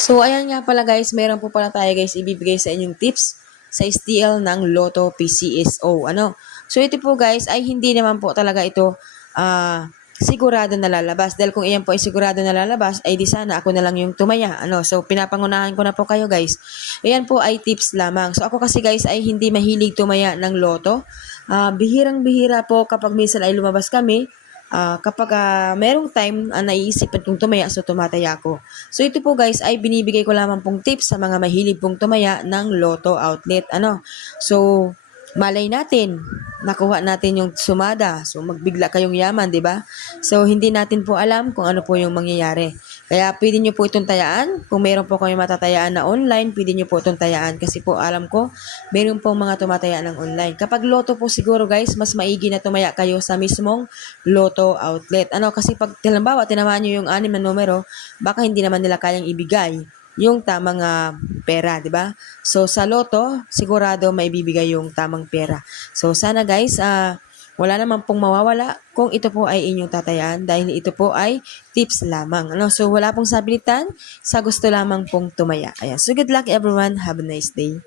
So, ayan nga pala guys, meron po pala tayo guys ibibigay sa inyong tips sa STL ng Lotto PCSO. Ano? So, ito po guys ay hindi naman po talaga ito sigurado na lalabas. Dahil kung iyan po ay sigurado na lalabas, ay di sana ako na lang yung tumaya. Ano? So, pinapangunahan ko na po kayo guys. Ayan po ay tips lamang. So, ako kasi guys ay hindi mahilig tumaya ng Lotto. Bihirang-bihira po kapag minsan ay lumabas kami, kapag merong time naiisip kong tumaya, so tumataya ako. So ito po guys ay binibigay ko lamang pong tips sa mga mahilig pong tumaya ng Lotto outlet. Ano? So malay natin, nakuha natin yung sumada. So magbigla kayong yaman, 'di ba? So hindi natin po alam kung ano po yung mangyayari. Kaya pwede nyo po itong tayaan. Kung meron po kayo matatayaan na online, pwede nyo po itong tayaan. Kasi po alam ko, meron pong mga tumataya ng online. Kapag Lotto po siguro guys, mas maigi na tumaya kayo sa mismong Lotto outlet. Ano, kasi pag halimbawa, tinamaan nyo yung 6 na numero, baka hindi naman nila kayang ibigay yung tamang pera, di ba? So, sa Lotto, sigurado maibibigay yung tamang pera. So, sana guys, wala naman pong mawawala kung ito po ay inyong tatayaan dahil ito po ay tips lamang. Ano? So, wala pong sabilitan sa gusto lamang pong tumaya. Ayan. So, good luck everyone. Have a nice day.